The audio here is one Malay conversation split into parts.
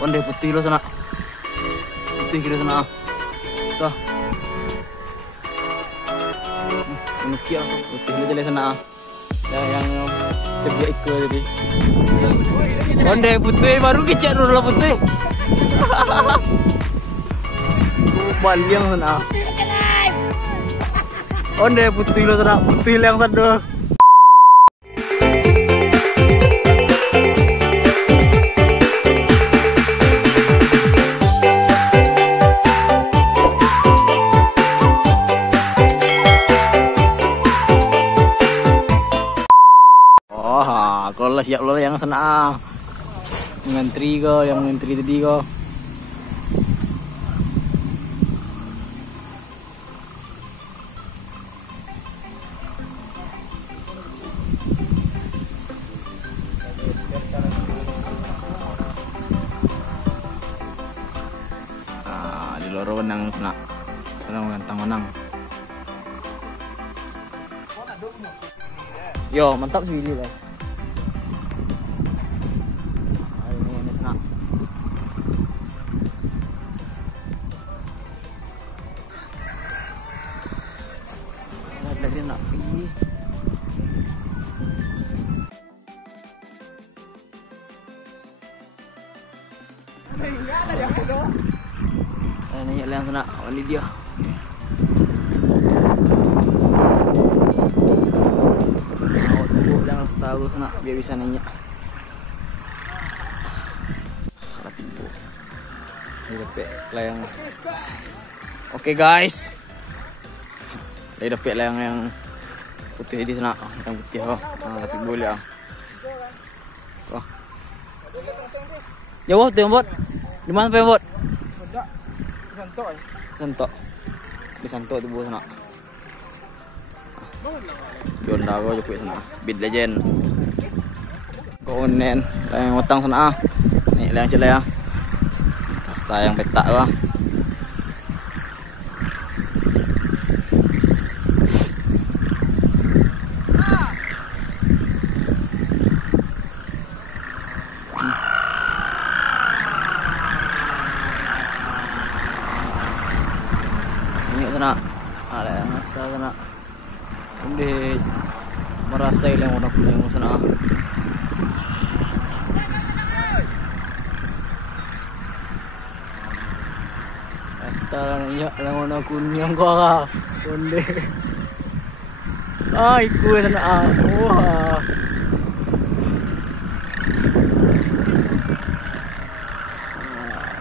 Onde putih lo sana. Putih kira sana. Tuh. Menuki langsung putih lo jalan sana. Yang cebiak ikut tadi. Onde putih baru kecek dulu lah putih. Baliang sana. Onde putih lo sana, putih yang sana. Kalau siap lo yang sana ngantri ko, yang ngantri tadi ko. Di loro nang sana, sana ngantang menang. Yo mantap sih ini lah. Dia nak pergi. Ini yang sana, ini dia. Mau tunggu jangan setahu sana biar bisa nanya. Ini dapat layang. Oke guys. Ini dapat layang yang putih di sana, yang putih oh. Tapi boleh ah. Wah. Jauh tuh bot. Di mana pe bot? Santok. Di Santok tuh bos sana. Jonda go jepit sana. Beat Legend. Konen, layang utang sana ah. Nih layang cile ya. Pasta yang petak lah. Sana ada yang sana udah merasa yang udah punya sana restoran iya yang udah kunyang gua konde ikut sana wah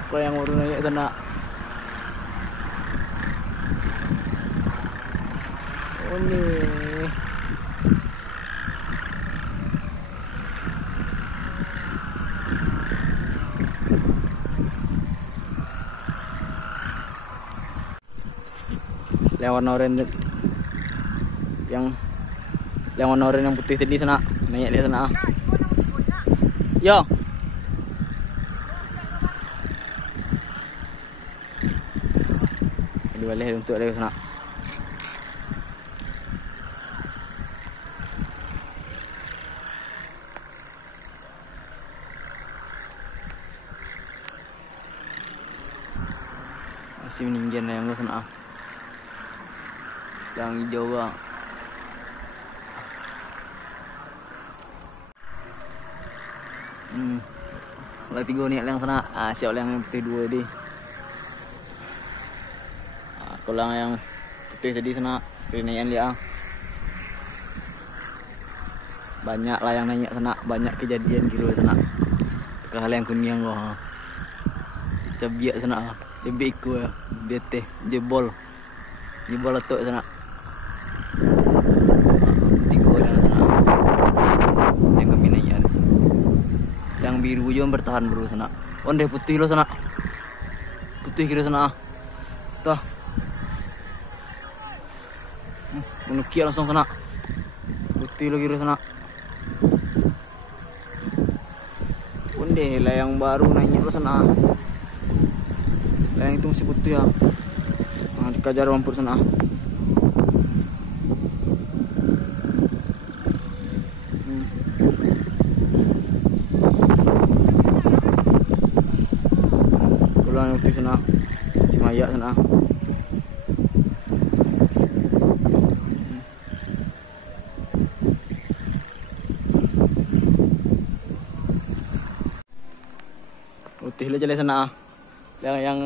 kau yang urun aja sana. Ini warna oranye yang warna oranye yang putih tadi sana naik di sana. Yo. Ini balik untuk dari sana. Masih meninggian yang sana. Yang hijau bang. Lah 3 nih yang sana. Siap yang putih 2 di. Kalau yang putih tadi sana rinaian dia. Banyak lah yang nanya sana, banyak kejadian gitu sana. Hal yang kuning kok. Cebiak sana. Cebiak ikut ya. Bete jebol. Jebol letuk sana. 3 yang sana. Yang kami nanya. Yang biru juga bertahan bro sana. Onde putih lo sana. Putih kira sana. Tuh. Menuki langsung sana. Putih lo kira sana. Onde lah yang baru nanya lo sana. Yang itu masih putih ya. Dikejar rumput sana. sana. Si Maya sana. Putih lah jalan sana. Yang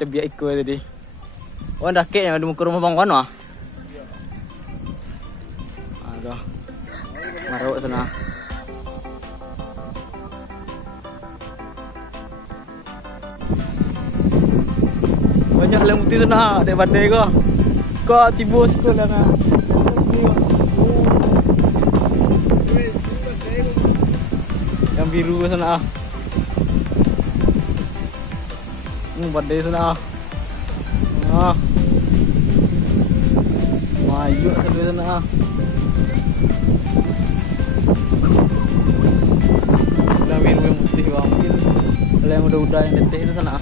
cebiak ikut tadi. Oh, ndake yang ada muka rumah Bang Wano ah. Aduh. Maruk sana. Banyak lem putih sana, dek badai ko. Ko tibus ko lang ah. Yang biru sana ah. Badai sana. Ah. Mayu sampai sana. Kalau minum yang putih bang, mungkin kalau yang udah yang letih itu sana.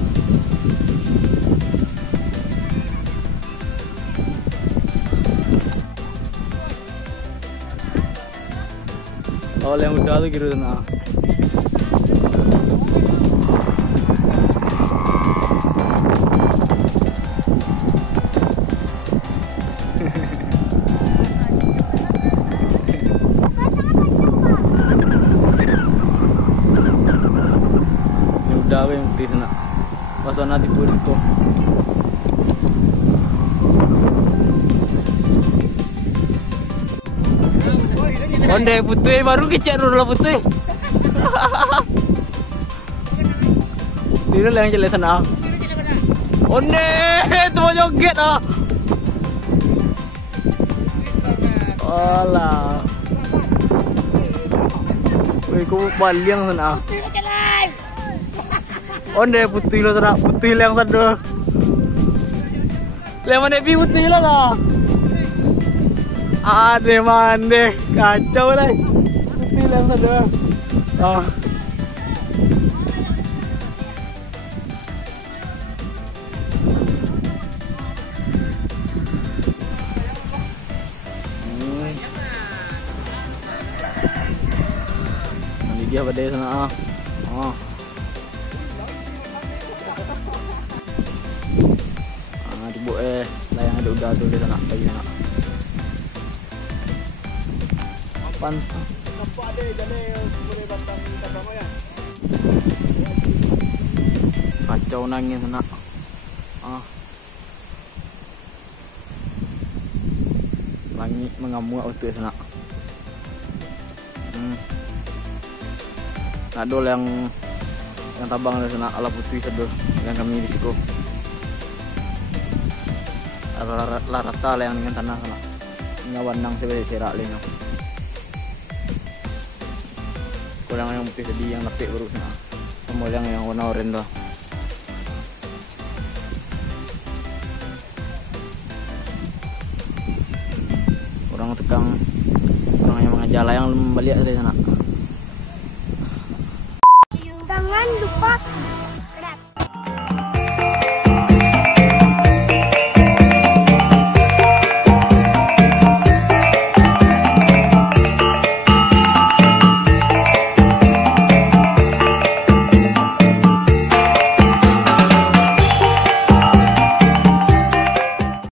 Kalau yang udah tuh gitu sana. Udah yang putih sana. Pasana di pulis ko. Onde putih baru kecek dulu putih. Tiro lang jalan sana. Onde tu mau joget ah. Alah. Woi, kau baliang sana. Onde putih lo sana, putih yang sana. Lemon ebi putih lo sana. Ade mande kacau lah. Putih yang sana. Ah. Ini dia pada sana ah. Oh. Dibu layang ada udah tuh di sana lagi sana. Apaan? Nampak ada jalan boleh bantang takam ya. Kacau nangis sana. Ah. Langit mengamuk waktu sana. Nadol yang tabang dari sana ala putih sedul yang kami di siku. Rata lah yang dengan tanah sana. Ngawan nang sebagai serak leno. Kurang yang putih tadi yang lapik baru sana. Semua yang warna oranye dah. Orang tukang orang yang mengajar layang balik dari sana.